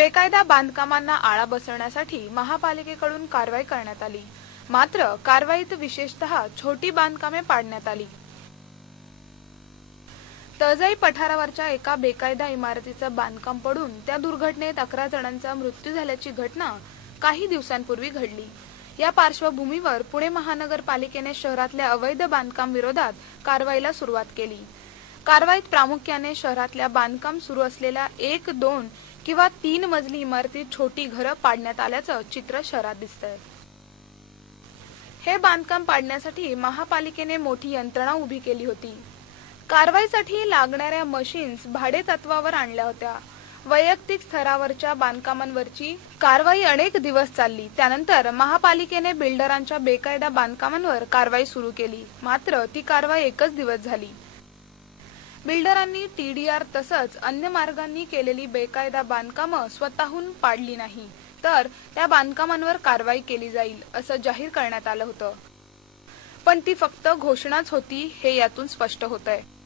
बेकायदा बांधकामांना आळा बसवण्यासाठी महापालिकेकडून कारवाई करण्यात आली. मात्र कारवाईत विशेषतः छोटी बांधकामे पाडण्यात आली. तळजाई पठारावरच्या एका बेकायदा इमारतीचं बांधकाम पडून त्या दुर्घटनेत अकरा जणांचा मृत्यू झाल्याची घटना काही दिवसांपूर्वी घडली. या पार्श्वभूमीवर पुणे महानगरपालिकेने शहरातल्या अवैध बांधकाम विरोधात कारवाईला सुरुवात केली. कारवाईत प्रामुख्याने शहरातल्या बांधकाम सुरू असलेल्या एक दोन किंवा तीन मजली इमारतीत छोटी घरं पाडण्यात आल्याचं चित्र शहरात दिसतंय. हे बांधकाम पाडण्यासाठी महापालिकेने मोठी यंत्रणा उभी केली होती. कारवाईसाठी लागणाऱ्या मशीन्स भाडे तत्वावर आणल्या होत्या. वैयक्तिक स्तरावरच्या बांधकामांवरची कारवाई अनेक दिवस चालली. त्यानंतर महापालिकेने बिल्डरांच्या बेकायदा बांधकामांवर कारवाई सुरू केली. मात्र ती कारवाई एकच दिवस झाली. बिल्डरांनी टीडीआर तसंच अन्य मार्गांनी केलेली बेकायदा बांधकामं स्वतःहून पाडली नाही. तर त्या बांधकामांवर कारवाई केली जाईल असं जाहीर करण्यात आलं होतं. पण ती फक्त घोषणाच होती हे यातून स्पष्ट होत आहे